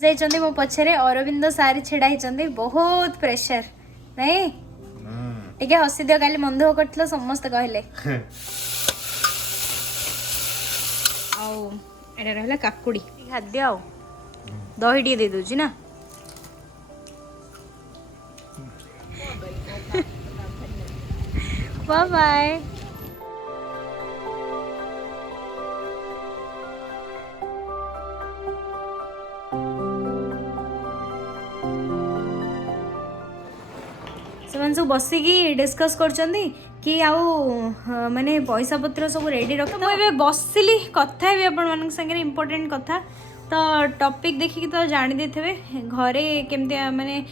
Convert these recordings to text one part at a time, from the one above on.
जाइछन्ती मो पछरे अरविंद सारी छिड़ा हिचन्ती बहुत प्रेशर नहीं टिके हसी दियो काली मन दुख करथिलो समस्त कहले आउ एटा रहला काकुड़ी खाद्य आउ दही टी दे दोजी ना बाय बाय से सब बसिकी डिस्कस करचंदी कि आउ माने पैसा पत्र सब रेडी रख मुझे बसिली कथा है आपण मान संगे इम्पोर्टेंट कथा तो टॉपिक देखिकी तो जानी देथे घरे केमती माने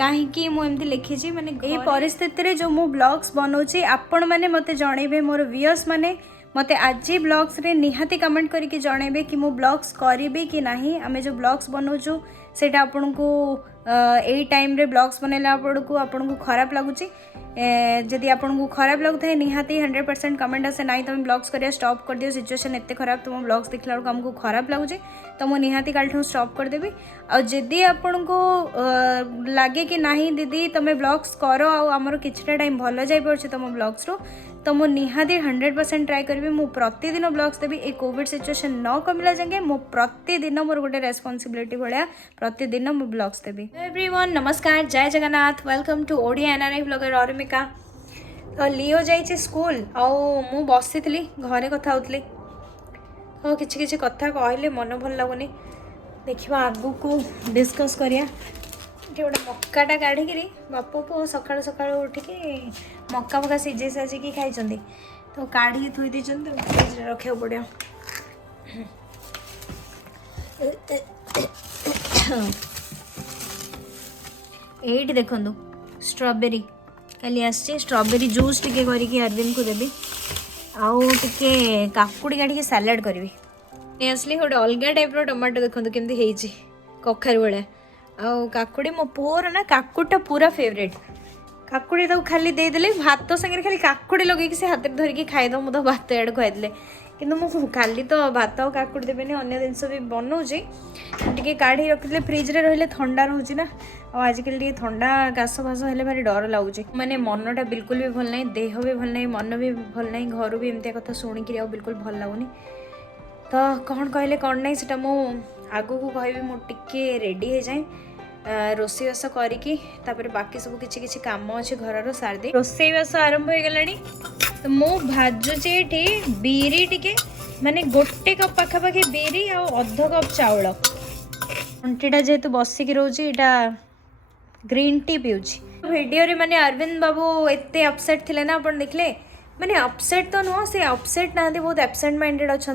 कहीं मुझे लिखी माने यही परिस्थिति जो मु ब्लॉग्स बनाऊँगी आपण मैंने मत जनइबे मोर व्यूअर्स माने मते आज ब्लॉग्स रे निहाती कमेंट करके जनइबे कि मु ब्लॉग्स करी कि नहीं आमे जो ब्लॉग्स बनाऊँ सेटा आपन को यही टाइम रे ब्लॉग्स बनैला आपन को खराब लगुच जदि आपन को खराब लगुता है निहाती 100% कमेंट आसे ना तुम ब्लॉग्स करिया स्टॉप कर दियो सिचुएशन एते खराब तुम ब्लॉग्स देखला बेलू हमको खराब लगुचे तो मु निहाती काल स्टॉप करदेवी आ जदि आपन को लगे कि नहीं दीदी तुम्हें ब्लॉग्स करो आमर किछटा टाइम भल जाई पड़छ तुम ब्लॉग्स रो तो मु निहाती 100% ट्राए करी मु प्रतिदिन ब्लॉग्स देवी ए कोविड सिचुएशन न कमिला जाए मु प्रतिदिन मोर गोटे रेस्पॉन्सिबिलिटी भाया प्रतिदिन मु ब्लॉग्स देवी। एवरीवन नमस्कार जय Jagannath welcome to Odia NRI blogger अरमिका। तो लियो जाइए स्कूल आउ बसी घरे कथा होती तो किसी कथा कहले मन भल लगुनि देखा आगू को डिस्कस करिया गोटे मक्काटा काढ़ी बाप पु सका सका उठिकी मक्का फक्का सीझे साजिकी खाई तो काढ़ी थोई देते फ्रिज रखा पड़ो ये देखु स्ट्रॉबेरी काली आसी स्ट्रॉबेरी जूस टिके करके अरविंद को देवी आउ टिके काकुड़ी काढ़ी सालाड करी आसली गोटे अलग टाइप टमाटो देखो केमती कखारू भाया आउ काकुड़ी मो पुअर ना काकुड़ा पूरा फेवरेट काकुड़ी तो खाली देदेले भात संगे खाली काकुड़ी लगे से हाथ में धरिकी खाईद मुझे भात एड खुआदे कि खाली तो भात और काकुड़ी देवेनि अन्य जिनस भी बनाऊँगी टी काढ़ी रखिले फ्रिज रे रहिले ठंडा रोचे ना आजिकल टे ठंडा काश फाश हेल्ले भारी डर लगुच माने मनटा बिल्कुल भी भल ना देह भी भल ना मन भी भल ना घर भी एमती कथा शुणिकी बिल्कुल भल लगुनि तो कौन कहले कौन ना से आगू को कह मुझे रेडी हो जाए रोषेईबास करी बाकी सब किसी काम अच्छे घर सारदी रोषेईबास आरंभ हो गलानी तो मु भाजुचे ये बीरी टिके माने गोटे कप पाखापाखि बीरी आ अध कप चाउल अंटीटा जेहेतु बसिकी रोचे यहाँ ग्रीन टी पीऊँच वीडियो रे माने अरविंद बाबू एते अपसेट थिले ना अपन देखले माने अपसेट तो नुह से अपसेट ना बहुत एब्सेंट माइंडेड अच्छा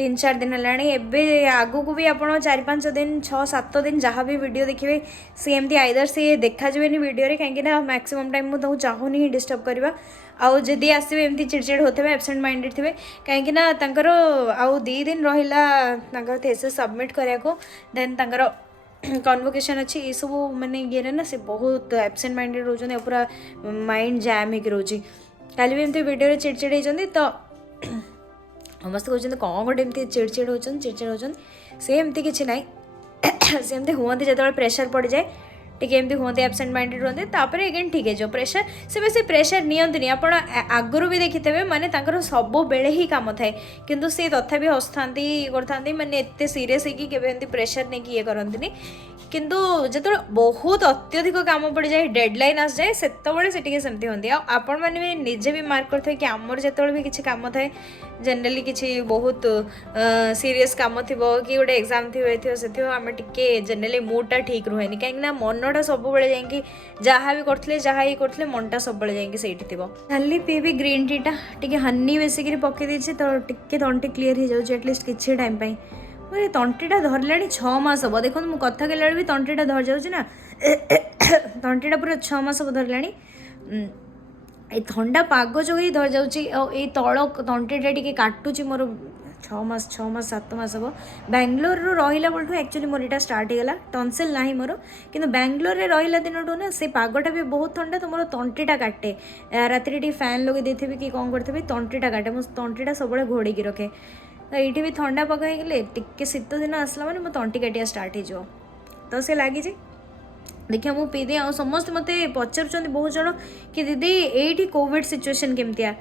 3-4 दिन है आगू को भी आप 4-5 दिन 6-7 दिन जहाँ भी वीडियो देखिए सी एमती आइदर सी देखा जाए वीडियो रे कहीं मैक्सिमम टाइम मुझे चाहूनी डिस्टर्ब करवा आउ जदि आसवे एमती चिड़चिड़ होते एब्सेंट माइंडेड थे कहीं आउ 2 दिन रहा थेसिस सबमिट करने देन कन्वोकेशन अच्छी ये सब माने ये ना से बहुत एब्सेंट माइंडेड रोचे पूरा माइंड जैम हो रोचे काली भी एमती वीडियो चिड़चिड़ होती तो समस्त कहते कौन गोटे एमती चिड़चिड़ होती से एमती किसी ना से एमती हुए जो प्रेशर पड़ जाए टी एमती हुए एब्सेंट माइंडेड रुहते तापर एगेन ठीक है जो प्रेशर से बेस प्रेशर नियंतुनि आपण आगुरी भी देखिथे माने तांकर सब बेले ही काम थाए किंतु सी तथापि हसुथांती करथांती माने एते सीरियस है कि केबे एमती प्रेशर नहीं कि ये करंतनी किंतु जो बहुत अत्यधिक काम पड़ जाए डेडलाइन आस जाए से सेमती होती आपण मैंने भी निजे भी मार्क करते कि आमर जो भी किसी काम थाए जनरली किसी बहुत सीरियस काम थी कि गोटे एग्जाम थी से आम टे जनरली मूडटा ठीक रुहे कहीं मनटा सब जा जहाँ भी करते जहाँ ही करते मनटा सब जाकि खाली पीबी ग्रीन टीटा टी हनी बेसिक पकई देती तो टे तंटी क्लीयर हो जाए एटलिस्ट किसी टाइम मोर तंटीटा धरला 6 मास हम देखो मुझे कथा कहला भी तंटीटा धर जाऊँ ना तंटीटा पूरा 6 मास हम धरला ठंडा पाग जो ही धर जाऊँगी तल तंटीटा टी काटुची मोर 6 मास 7 मास हम बेंगलोर रहा बेलू एक्चुअली मोर यहाँ स्टार्ट होगा टनसिल ना मोर कि बेंगलोर रे रहा दिन ना से पागटा भी बहुत ठंडा तो मोर तंटीटा काटे राति फैन लगे देती कि कौन करी तंटीटा काटे मो तंटीटा सब घोड़े रखे तो ये भी थंडा पका गले टिके शीत दिन आसला मैंने मो तंटी काटिया स्टार्ट हो तो से लगी देखिए मुझे पीदे आ समस्त मत पचार बहुत जन कि दीदी ये कोविड सिचुएशन केमतिया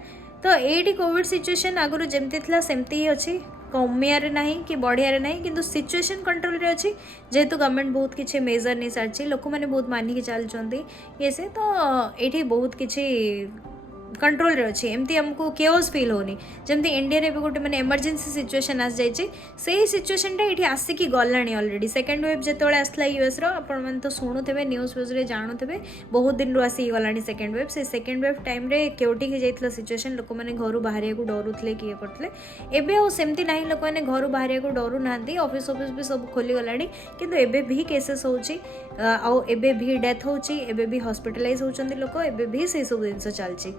तो ये कोविड सिचुएशन आगुरी जमती थी सेमती ही अच्छी कमियारे ना कि बढ़िया ना कि सिचुएशन कंट्रोल रे अच्छी जेहेतु गवर्नमेंट बहुत किसी मेजर नहीं सारी लोक मैंने बहुत मानिकी चलते ये से तो ये बहुत किसी कंट्रोल रे अच्छी एमती हमको केओस फील होनी जमती इंडिया रे भी गोटे मैंने इमरजेंसी सिचुएशन आस जाइए से सिचुएशनटा ये आसिकी गलानी ऑलरेडी सेकेंड वेव जो आसला यूएस आपण मैंने तो शुणुवे न्यूज फ्यूज जानूे बहुत दिन रू आसिक गलानी सेकेंड वेव से सेकेंड वेव टाइम रे केउटी जाइए सिचुएशन लोक मैंने घर बाहर डरुले किए करते एवं सेमती ना लोक मैंने घर बाहर डरू ना ऑफिस ऑफिस भी सब खोली गलानी किंतु एबे भी केसेस होची आउ एबे भी डेथ होची एबे भी हॉस्पिटलाइज होचंदी लोक एबे भी से सब जिनस चलची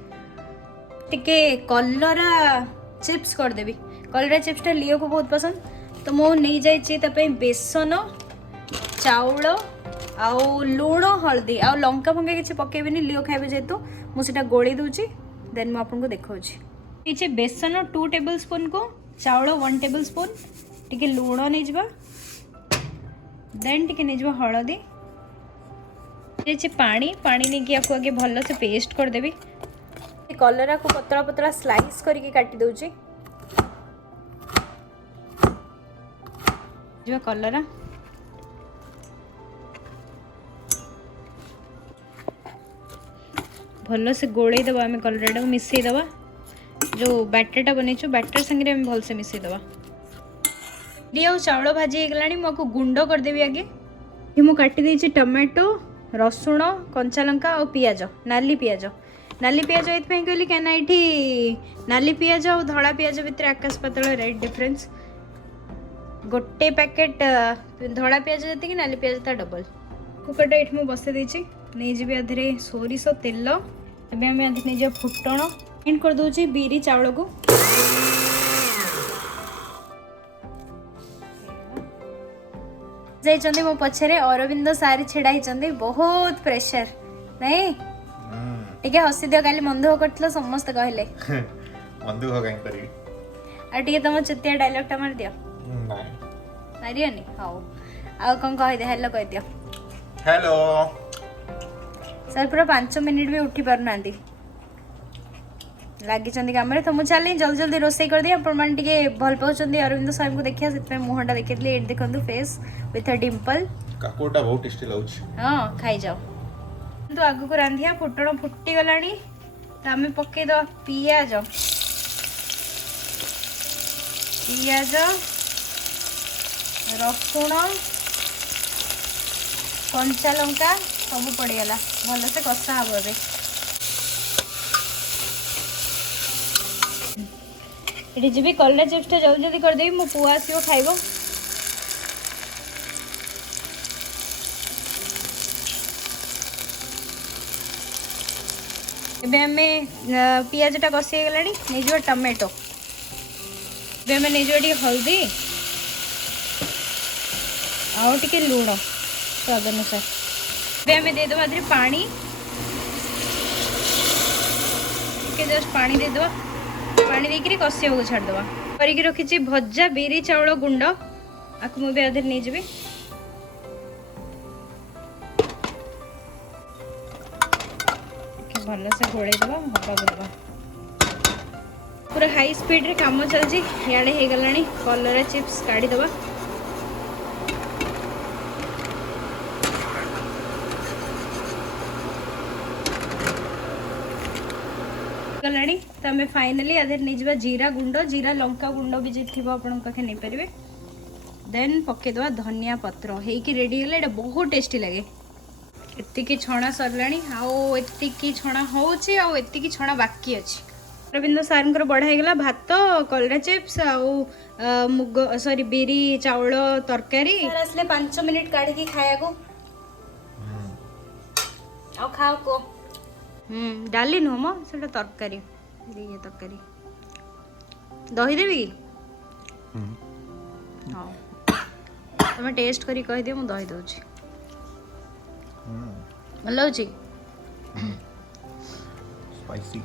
टिके कलरा चिप्स करदेवी कलरा चिप्सटा लियो को बहुत पसंद तो मु नहीं जाइए बेसन चाउल आउ लुण हल्दी आउ लंका फंका किसी पकेबी लियो खाइबे जेहेतु मुझे गोली दूची देन मुझे देखा बेसन 2 टेबल स्पून को चाउल 1 टेबल स्पून टिके लुण नहीं जावा देन टिके नहीं जावा हल्दी पानी पानी नहीं कि आपको आगे भल से पेस्ट करदेवी कलरा को पतला पतला स्लाइस करके काटी दूची जो कलरा भल से गोले दबा आम कलराटा को मिसई दबा जो बैटरटा बनईचु बैटर संगे आम भल से मिसई दबा आ चाउल भाजी गला मुझे गुंड करदेवी आगे ये मुझे काटी टमाटो रसुण कंचा लंका और पियाज नाली पियाज ये कहली क्या ये नाली पियाज और धड़ा पियाज भितर आकाश पातल रेट डिफरेंस गोटे पैकेट धड़ा पियाज जी नाली पियाज ता डबल कुकरटा ये मुझे बसई देती नहीं जी आधे सोरिष तेल एवं आम नहीं जा फुटण एंड कर दूची बिरी चाउल को जाइए मो पछरे अरविंद सारी छिड़ा ही बहुत प्रेशर नहीं टिके हसी दियो काली मन दुख करथिलो समस्त कहले मन दुख काई करी आ टिके तम चुतिया डायलॉग टा मार दियो नाही मारियोनी हाउ आ कोन कहि दे हेलो कहि दियो हेलो सर पूरा 5 मिनिट भी उठी पार नांदी लागी चंदी काम रे तो मु चली जल्दी जल्दी रोसई कर दिया अपन मन टिके भल पाउचंदी अरविंद साहब को देखिया सित में मुहटा देखितले एट देखंतु फेस विथ अ डिंपल काकोटा बहुत टेस्टी लाउछ हां खाई जाओ तो आगु को रांधिया फुटण फुटी गलानी तो आम पकई दवा पियाज पियाज रसुण कंचा लंका सब पड़गला भल से कषा हम ए ये जी कलरा चिप्सटा जल्दी जल्दी करदेवी मो पुआ आसो खाइब एवं पियाजटा कषि गला नहीं टमाटो एवं नहीं हल्दी आउ टे लुण स्वाद अनुसार एवं देदेव आदि पानी जस्ट पानी देदेव पानी देकर कषिया को छाड़देवा करके रखी भजा बिरी चाउल गुंड आपको मुझे आधे नहीं जी भल से घोड़े दबा हवा दबा पूरा हाई स्पीड रे काम चलती इे हो गला कलरा चिप्स काढ़ी दबा गलानी तो आम फाइनाली आधे नहीं जावा जीरा गुंड जीरा लंका गुंड भी जी थी आपके नहीं पारे देन पकईदे धनिया पत्र होगी रेडी है बहुत टेस्टी लगे एतिकी छणा सरलाणी आतिकी छणा होची आतिकी छणा बाकी अच्छी अरविंद सार बढ़ाईगला भात कलरा चिप्स मुग सॉरी बिरी चाउल तरकारी आसले 5 मिनिट काढ़ी खाया को आ खाओ को डाली नुह मो से तरकारी ये तरकारी दही देवी हाँ तुम टेस्ट करी कह दियो मु दही दउची भल हो स्पाइसी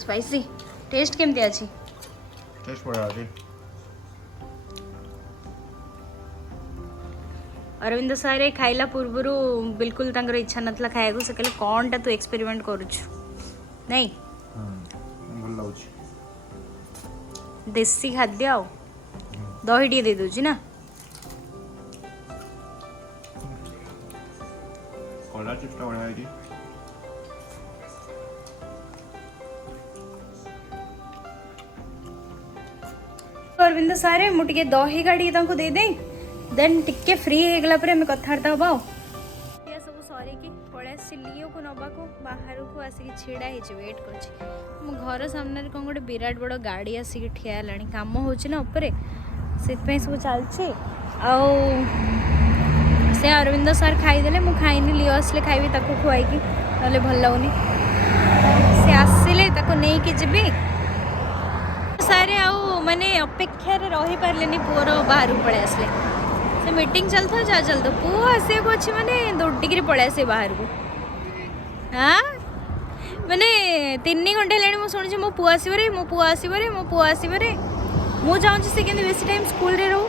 स्पाइसी टेस्ट केमती अछि टेस्ट बड़ा अछि अरविंद सारे खाइला पूर्व बिल्कुल तांकर इच्छा नथला खाया से कहले कौनटा तू एक्सपेरिमेंट करुछु नहीं ଭଲ ଲାଗୁଛି देसी खाद्य आ दही टे दे दूची ना କଲରା ଚିପ୍ସଟା ବଢ଼ିଆ ହେଇଛି अरविंद सारे मुझे दही गाड़ी दे दे देन टिके फ्री हो गला आम कथबार्ता हम सब सरिकी पलि लियो को नवा को बाहर को आसिक छिड़ा वेट कर घर सामने कौन गोटे विराट बड़ गाड़ी आसिक ठिया कम हो उपरे से सब चलती से अरविंद सार खाईदे मुझे खाइनी लियो आसले खाइबी ताको खुआईकी ना भल लगुनि से आसिले नहीं कि जी सारे आउ माने अपेक्षा रही पारे पुअर बाहर पलि आसले से मीटिंग चलता जा चलता पुओ आसे अच्छे माने दौड़िकी पलि आसे बाहर को हाँ माने 3 घंटे है मुझे मो पुआ आसवे मो पुआ आसवे मो पुआ आसवे मुझे चाहूँगी से केंद्र बेसी टाइम स्कूल रे रहू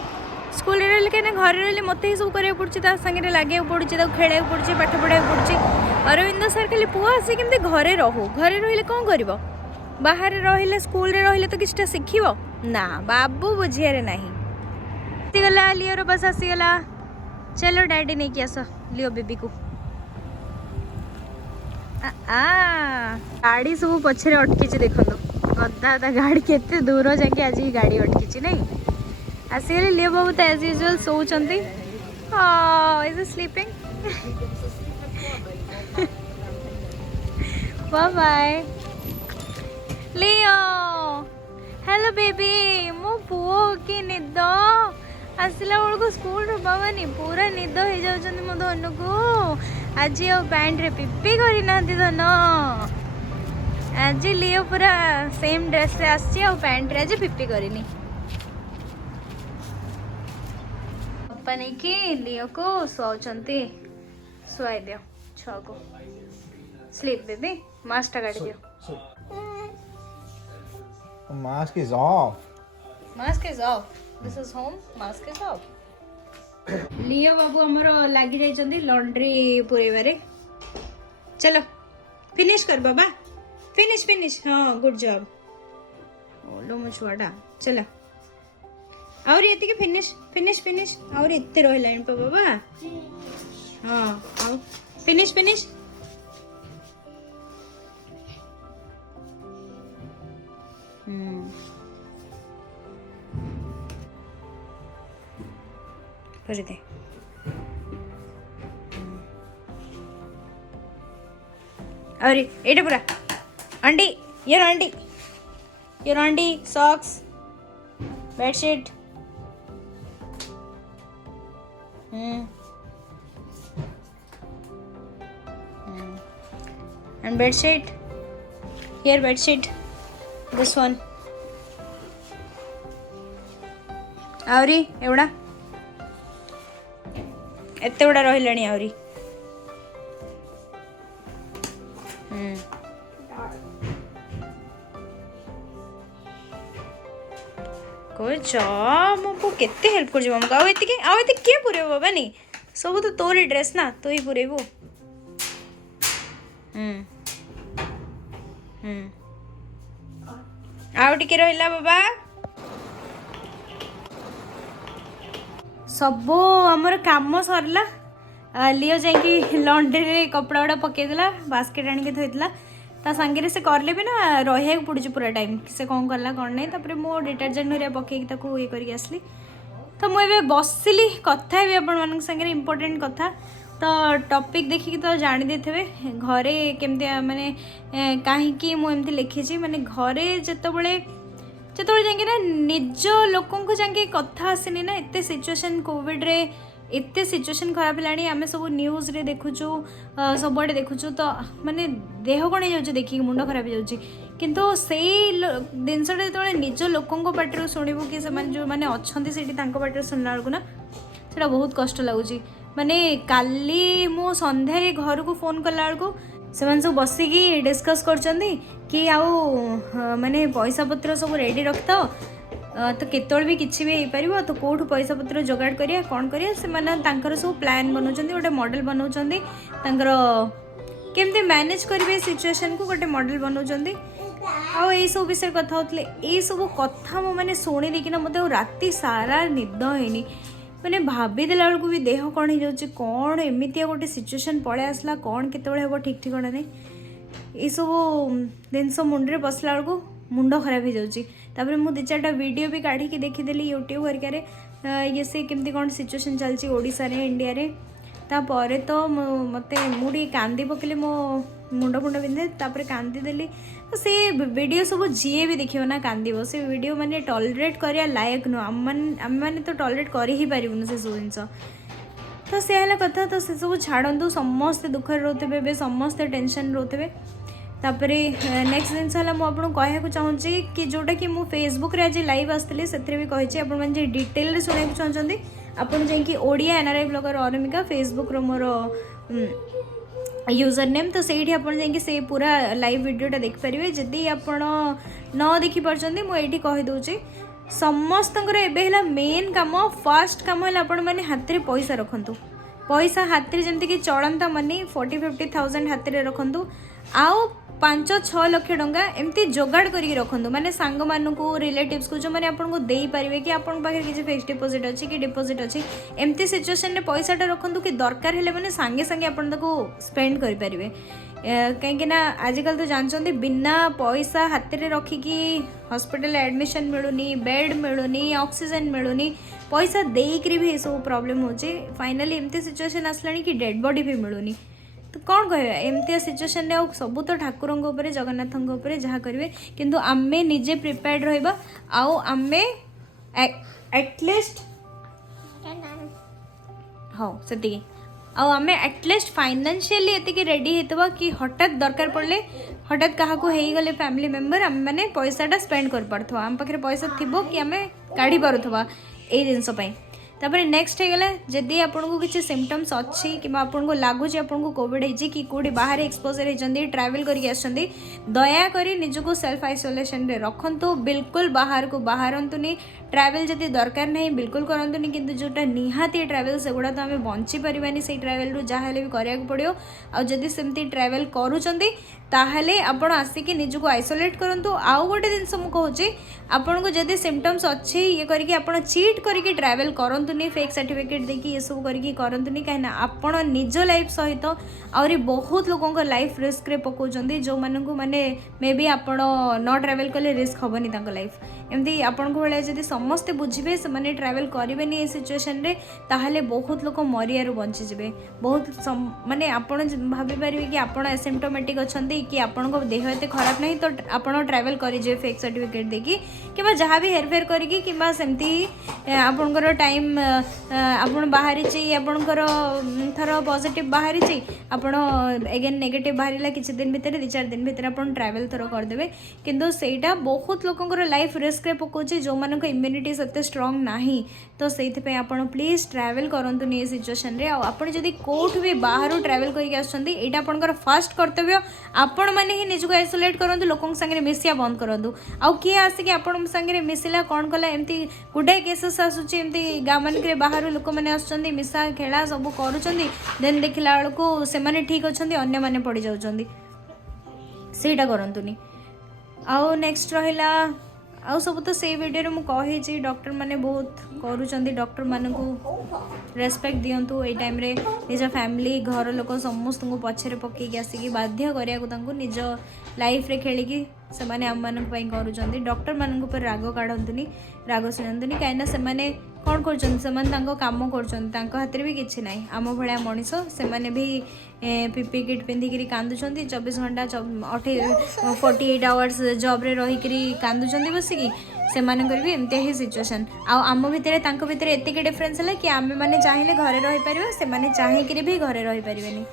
स्कूल रे रही कहीं घर रही मत ही सब कराया पड़े सागे लगे पड़े खेल पड़े पाठ पढ़ा पड़े अरविंद सर खाली पुआ आसे केमती घरे रहू घरे रही कौन कर बाहर रहिले स्कूल रे रहिले तो किछटा शिखिबो ना बाबू बुझियारे नहीं आसीगला लियोर बस आसीगला चलो डैडी नहीं कि आस लियो बेबी को गाड़ी सब पछरे अटकी देखो गदा गदा गाड़ी केते दूर जाके आज गाड़ी अटकी नहीं आसीगले लियो बाबू तो एज यूजुअल सोचंती is sleeping bye bye Leo hello baby मो पुओ की निद आसला बेलू स्कूल बाबा नी पूरा निद हो जाऊँ मो धन को आज पैंट रे पिपी करना धन आज लियो पूरा सेम ड्रेस रे आसी पैंट रे आज पिपी करनी पापा नहीं कि लियो को सुआउचंती सुआई दियो छुआ को स्लीप बेबी मास्क काट दियो Mask is off. Mask is off. This is home. Mask is off. लियो बाबू हमरो लागी जाई चंदी लॉन्ड्री पुरेबारे चलो फिनिश कर बाबा फिनिश फिनिश हाँ गुड जॉब ओलो मो छुआटा चला और ये के फिनिश फिनिश फिनिश और इत्ते रह लाइन पे बाबा हाँ आओ फिनिश फिनिश कर दे अरे एटा पूरा अंडी योर अंडी socks bedsheet and bedsheet here bedsheet this one आवरी एवढा एते गुड़ा रही आहरी मो केते हेल्प कर ममको आउ किए पुरेब बाबा नी सब तो तोरी ड्रेस ना तू ही पुरेबू आउ टिके रहिला बाबा सब आमर काम सरला लियो जाकि लॉन्ड्री कपड़ा गुड़ा पकईदेला बास्केट आणिक थोड़ा ता सांगे से करले भी ना रहा पड़े पूरा टाइम से कौन कला कौन नहीं तापर मो डिटर्जेंट हरिया पकईकी ये करके आसली तो मुझे बसिली कथा भी आपण सागर इम्पोर्टेंट कथा तो टॉपिक देखिकी तो जानी देते घरे केमती माने कहीं मुझे लिखी माने घरे जितेबाला जिते जाके ना निज लोक जाके कथा आसनी ना एत सिचुएशन कोविड रे एत सिचुएशन खराब है आम सब न्यूज रे देखुचु सबुआड़े देखुचु तो माने देह कौन हो देखिए मुंड खराब हो किंतु से जिनसा जो निज लोकों पाटर शुणु कि जो मैंने अच्छा से पाटर शुणला बेलू ना से बहुत कष्ट लगुच माने काली मो संध्यारे घर को फोन कला बेलू से सब बसिकी डिस्कस कर कि आउ माने पैसा पत्र सब रेडी रखता तो केतल भी किसी भी हो पार तो कौटू पैसा पत्र जोगाड़ करिया कौन करिया से सब प्लान बनाऊँ गोटे मॉडल बनाऊँ केमती मैनेज करेंगे सिचुएशन को गोटे मॉडल बनाऊँ आउ यही सब विषय कथा होते यही सब कथा मो मैंने शुणी कि मत राति सारा निद है मैंने भाविदेला बेलू भी देह कौन हो जाऊँ कौन एमती गोटे सिचुएशन पलि आसला कौन केतबेले हम ठीक ठिकाना नहीं ये सब जिनस मुंडे पसला बेलू मुंड खराब हो जाऊँगी मुझे 2-4टा वीडियो भी काढ़ी देखीदेली यूट्यूब हरिकार ये से केमती कौन सिचुएशन चलती ओडिशा रे इंडिया रे तापर तो मत मुझे कांदी पकड़े मो मुंड फुंड पिंधे तापर कांदीदेली से वीडियो सब जी भी देखियो ना कांदो से वीडियो माने टॉलरेट करिया लायक नुह आम मैंने तो टॉलरेट कर ही पारूँ से सब जिन तो से है कथा तो से सब छाड़ू समस्ते दुखर रोथे समस्ते टेंशन रोथे तापर नेक्स्ट जिन मुझे कहूँ चाहूँगी कि जोटा कि मुझे फेसबुक रे आज लाइव आसती से भी कही आप डिटेल शुणा चाहते आपड़ जाकि Odia NRI blogger Anamika Facebook रो मोर यूजर नेम तो से से पूरा लाइव वीडियोटा देखिपारे जदि आपण न देखी पार्छन्ती मुझे कहीदे समस्त मेन कम फास्ट कम है आपण मैंने हाथ में पैसा रखु पैसा हाथ में जमीक चलता मनी 40-50,000 हाथ में रखु आउ 5-6 लाख टंका एमती जोगाड़ करके रखु माने सांग मानू रिलेटिव्स को जो मैंने आपको दे पारे कि आपन पाखे किसी फिक्स डिपोजिट अच्छी कि डिपोजिट अच्छी एमती सिचुएशन रे पैसाटा रखु कि दरकार हेले मैंने सांगे सांगे आपन ताको स्पेंड करि पारिबे कहीं आजिकल तो जानते बिना पैसा हाथ में रखिकी हॉस्पिटल एडमिशन मिलूनी बेड मिलूनी ऑक्सीजन मिलूनी पैसा देकर भी ये सब प्रॉब्लम होचे फाइनली एमती सिचुएशन आसलानी कि डेड बॉडी भी मिलूनी तो कौन कह एमती सिचुएशन रे सब तो ठाकुर जगन्नाथ जहाँ करेंगे किंतु आमे निजे प्रिपेयर्ड रहिबा आउ आमे एटलिस्ट हाँ से आमे एटलिस्ट फाइनेंशियली एतिकी रेडी होता कि हठात दरकार पड़े हठात क्या हो गले फैमिली मेंबर आम मैंने पैसाटा स्पेंड कर पार्थवा आम पाखे पैसा थी कि आम काढ़ी पार्थवा ये जिनसपाई तापर नेक्स्ट होगला जदि आपको किसी सिम्पटम्स अच्छी कि आपको लगुच आपको कोविड है कि कौटी बाहर एक्सपोजर होती ट्रैवल करके आसछन्ती दयाकोरी निजको सेल्फ आइसोलेशन रे रखंतु बिल्कुल बाहर को बाहरंतुनी ट्रैवल जदि दरकार नहीं बिल्कुल करंतुनी किंतु जोटा निहाती ट्रैवल से गुड़ा तो आम बंची पारिबानी से ट्रैवल रु जहाँ भी कराया पड़ो आ जदि सेमती ट्रैवल करूचंती ताहले आपण आसिकी निजको आइसोलेट करंतु आउ गोटे जिनस मु कहूची आपनको जदि सिम्पटम्स अच्छी ये करके आपण चीट करके ट्रैवल करंतुनी फेक सर्टिफिकेट देकी ये सब करके करंतुनी कहीं आपण निज लाइफ सहित आहरी बहुत लोगों लाइफ रिस्क रे पकाउछन्ती जो मानकु माने मे बी आपण न ट्रैवल कले रिस्क हबनी तांको लाइफ एमती आपण को बेले जदि समस्ते बुझे से मैंने ट्रैवल करेंगे ये सिचुएशन रे ताहले बहुत लोग मरियारू बंची जाए बहुत माने आपण भाभी पारे कि आपण एसिम्प्टोमेटिक अच्छा कि आपण देह एत खराब नहीं तो आपण ट्रैवल करेंगे फेक सर्टिफिकेट देखी कि जहाँ भी हेरफेर करी कि आपणकर टाइम आपन बाहरी आपणकर थर पॉजिटिव बाहरी आपण एगेन नेगेटिव बाहर किसी दिन भितर 2-4 दिन भितर आप ट्रैवल थर करदे किंतु सेटा बहुत लोकंर लाइफ रिस्क रे पकाउछि जो मानक इम्यूनिटी सेते स्ट्रांग नाही तो सेइथिपे आपण प्लीज ट्रैवल करंतु नि सिचुएशन रे आपण जदि कोठ भी बाहर ट्रैवल करके आछंती एटा आपणकर फर्स्ट कर्तव्य आपण माने ही निजको आइसोलेट करंतु लोकन संगे मिसिया बंद करंतु आ किए आसिके आपण संगे मिसिला कोन कला एमती गुडे केसेस आसुछि एमती गाम मन के बाहर लोक मैंने आछंती मिसा खेला सब करूछंती देन देखिला बेलको से माने ठीक अछंती अन्य माने पड़ी जाउछंती सेटा करंतुनी आउ नेक्स्ट रहिला आउ सब तो से वीडियो मु कही डॉक्टर माने बहुत करूछंती डॉक्टर मान को रेस्पेक्ट दियंतु ए टाइम रे निज फैमिली घर लोक समस्त को पछरे पकईकी आसिकी बाध्य करिया को तांको निज लाइफ रे खेलिकी से माने आम मानक पई करूछंती डॉक्टर मान को पर राग काढंतुनी राग सुनंतुनी काइना से माने कौन कर काम कर हाथ भी किसी ना आम भाया मनीष से भी पीपी किट पिंधिकी कांदुंट 24 घंटा 48 आवर्स जॉब रे रही कांदुंट बसिकी से भी एमती ही सिचुएशन आम भितर एतिक डिफरेन्स है कि आम मैंने चाहिए घरे रही पार से चाहिए भी घरे रही पारे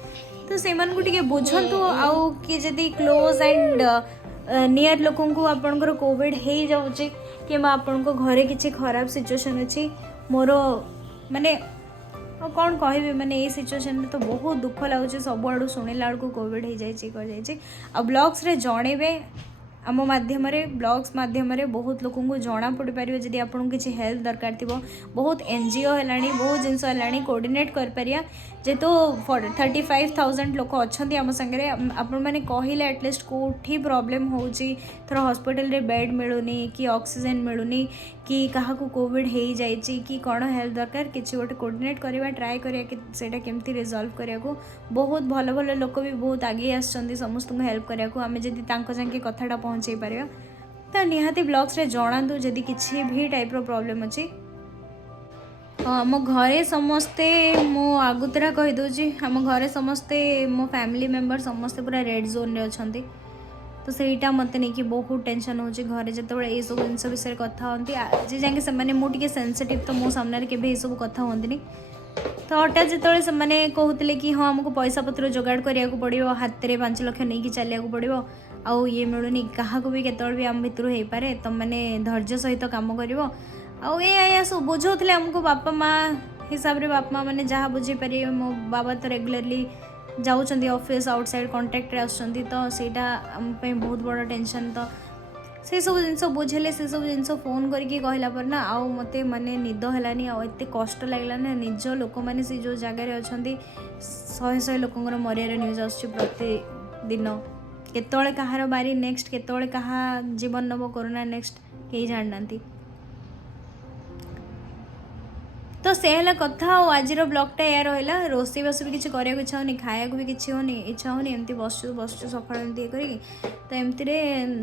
तो से बुझंतु आउ कि जदि क्लोज एंड नियर लोक आपणकर कोविड हो जाऊँगी कि आपण घरे किसी खराब सिचुएशन अच्छी मोर माने कौन कह माने ये सिचुएशन में तो बहुत दुख लगुच सब आड़ू शुणिला बेलू कोविड हो जाए ब्लॉग्स रे जणेबे आम माध्यम ब्लॉग्स माध्यम बहुत लोक जना पड़ पार जदि आपको किसी हेल्प दरकार थी बहुत एनजीओ है बहुत जिनस है कोऑर्डिनेट कर पारिया जेहेतु 35,000 लोक अच्छा आम सागर आपण मैंने कहले एटलिस्ट कौटी प्रोब्लेम हो थर हॉस्पिटल रे बेड मिलूनी कि ऑक्सीजन मिलूनी कि क्या कोविड हो जाए कि कौन हेल्प दरकार किसी गोटे कोऑर्डिनेट करवा ट्राए करा केमती रिजॉल्व करा बहुत भल भल लोक भी बहुत आगे आसछन्ती समस्त हेल्प करा आम जदि जाके कथाटा पहुँचे पार तो निहाती ब्लॉग्स रे जणातु जदि किसी भी टाइप प्रॉब्लम अच्छी आम घरे समस्ते मो आगुतरा कहीदे आम घरे समस्ते मो फैमिली मेंबर समस्ते पूरा रेड जोन रे अच्छे तो सहीटा मत नहीं कि बहुत टेंशन हो घरे जो ये सब जिन विषय कथा होती आज जाके से सेंसिटिव तो मो सामने केवे ये सब कथा हमें तो हठात जो से कहते कि हाँ आमको पैसा पत्र जोगाड़ कराया पड़ो हाथ में 5 लाख नहीं चलिया पड़ो आउ ये मिलूनी क्या भी केत भी आम भितर हो पारे तुम मैंने धैर्य सहित कम कर सब बुझाते आमको बापा माँ हिसाब से बापा माँ मैंने जहाँ बुझे पारे मो बाबा तो रेगुलरली जाऊँच ऑफिस आउटसाइड कंटाक्ट आसुँच तो सहीटा आम बहुत बड़ा टेंशन तो से सब जिन बुझेले से सब जिन फोन करके कहला पर ना आउ मते माने निद हेलानी आउ एते कष्ट लागला ना निज लोक माने से जो जगह अच्छे 100 लोकंर मरियार न्यूज आसुची प्रतिदिन केतोळे कहार बारी नेक्स्ट केतोळे कहा जीवन नब कोरोना नेक्स्ट कहीं जानना तो से है कथा आज ब्लॉगटा या रहा रोसई बास भी किसी कराया इच्छा होनी खाया भी किसी होनी इच्छा होनी एमती बस सका एमती करी तो एमती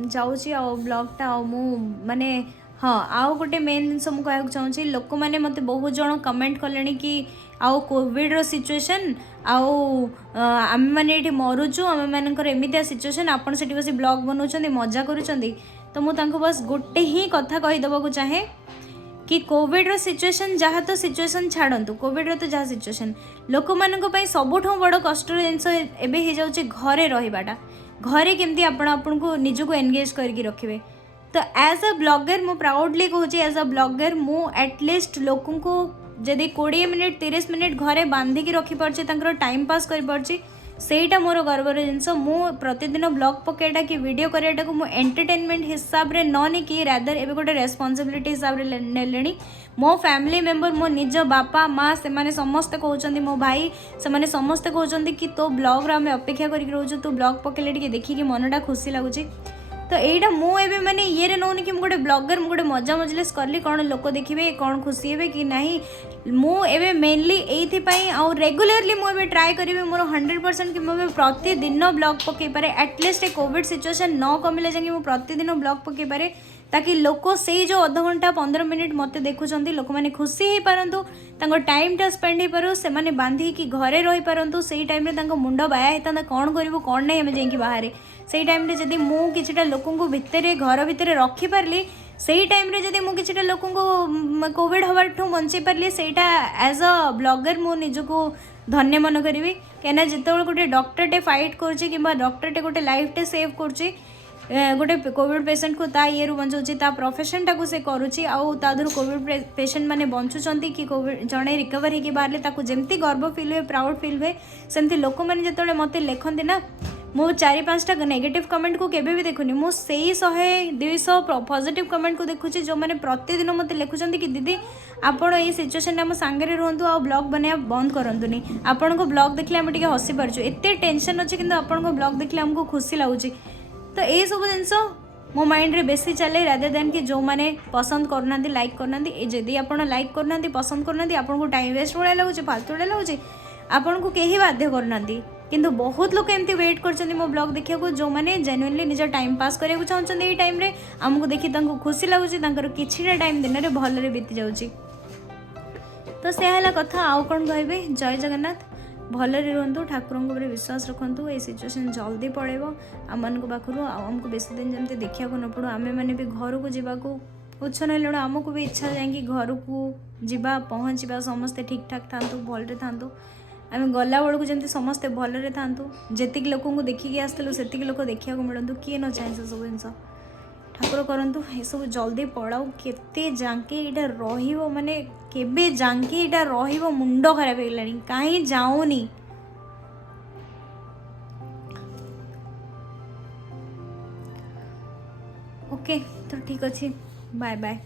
जाऊँ ब्लॉगटा मु माने हाँ आउ गोटे मेन जिनस मुझे चाहूँगी लोक मैंने मत बहुत जन कमेंट कले कि आउ कोविड रो सिचुएशन आउ आम मैंने ये मरुचु आम मानकर एमती सिचुएशन आपड़ से बस ब्लॉग बनाऊँ मजा करुँच तो मुझे बस गोटे ही कथा कहीदेवा चाहे कि कोविड रो सिचुएशन जहाँ तो सिचुएशन छाड़ू कोविड रो तो जहाँ सिचुएशन लोक मानक सबुठ बड़ कष्ट जिनस एबे हो जाउचे घरे रहिबाटा घरे केमती आपण को निजको एंगेज करके रखिए तो एज अ ब्लॉगर मु प्राउडली कहूँ एज अ ब्लॉगर मु एटलिस्ट लोक को जदि 20 मिनिट 30 मिनिट घरे बांधिकी रखिपारे टाइम पास कर सेटा मोर गर्वर जिनस मु प्रतिदिन ब्लॉग पकेटा कि वीडियो कराटा को मु एंटरटेनमेंट हिसाब रे न नहीं कि रादर एबे गोटे रेस्पॉन्सिबिलिटी हिसाब रे नेलेनी मो फैमिली मेंबर मो निज बापा माँ से माने समस्त कहउचंदी मो भाई से माने समस्त कहउचंदी कि तो ब्लॉग रे हमें अपेक्षा करिक रहउछु तू ब्लॉग पकेले टिके देखि कि मनटा खुशी लागुची तो यहीटा मुझे मैंने ये नौनी कि गोटे ब्लॉगर गोटे मजा मजलिस कली कौन लोक देखिए कौन खुशी हे कि नहीं मुझे मेनली यही आउ रेगुलरली मुझे ट्राए करी मोर 100% कि मुझे प्रतिदिन ब्लॉग पकई पारे एटलिस्ट कोविड सिचुएशन न कमिले जाए मुझे प्रतिदिन ब्लॉग पकई पारे ताकि लोक से जो अध घंटा 15 मिनिट मत देखुं लोक मैंने खुशी हो पारतु टाइमटा स्पेंड हो पार से मैंने बांधिकी घरे रही पारतु से टाइम मुंड बाया होता कौन करूँ कौन नहीं आम जाकि बाहर से टाइम जदि मु किछिटा लोकंकु भितरे घर भितर रखी पारली से टाइम जदि मु किछिटा लोकंकु कोविड हवाठू बंचई पारली सेटा एज अ ब्लॉगर मु निजको धन्य मन करी कहीं जिते गोटे डॉक्टरटे फाइट करुच्ची कि डॉक्टरटे गोटे लाइफटे सेव करुच्ची गोटे कोविड पेसेंट को ता ये बचाऊँगी ता प्रोफेशन टाक से करुच्ची आउ तादर कोविड पेसेंट मैंने बंचुंट कि कोविड जड़े रिकवर होगी बाहर ताकू जमती गर्व फिल हुए प्राउड फिल हुए सेमती लोक मैंने जो मत लिखती ना मु 4-5टा नेगेटिव कमेंट को केबे भी देखुनी मु से 100-200 पॉजिटिव कमेंट को देखुची जो मैंने प्रतिदिन मत लिखुंट कि दीदी आपण ये सिचुएशन आम सांगे रुहतु आ ब्लॉग बनाया बंद करंतुनी आपण को ब्लॉग देखले आम टिके हसी पारछु एते टेंशन अच्छे कि आपण को ब्लॉग देखले आमको खुशी लगुच तो ये सब जिनस मो माइंड रे बेसी चले रादर देन कि जो मैंने पसंद करना लाइक करना जदि आप लाइक करना पसंद करना आपन को टाइम वेस्ट भाया लगुच फालतू भाया लगुच आपन को कहीं बाध्य करना किंतु बहुत लोग एमती वेट कर मो ब्लॉग देखा जो मैंने जेन्युइनली निज टाइम पास करने चाहते ये टाइम रे आमको देखी खुशी लगुच किछिटा टाइम दिन में भल बीती जाऊँगी तो से है कथा आउ कौन कहे जय जगन्नाथ भलरे रुहतु ठाकुर विश्वास रखु ये सिचुएशन जल्दी पड़ेब आम पाखु आमको बेसी दिन जमी देखा न पड़ो आम मैंने भी घर को जावाक उच्छन हेलु आमको भी इच्छा जाए घर को जा पहुँचा समस्ते ठीक ठाक था भलरे था आम गला बेलू जमी समस्ते भलरे था जी लोक देखिकी आसलु से लोक देखा मिलूँ किए न चाहे से सब जिन ठाकुर करंतु ये सब जल्दी पड़ाऊ केते जाके इटा रहिबो माने केबे जाके इटा रहिबो मुंड खराब होगलानी कहीं जाऊनी ओके तो ठीक अच्छे बाय बाय।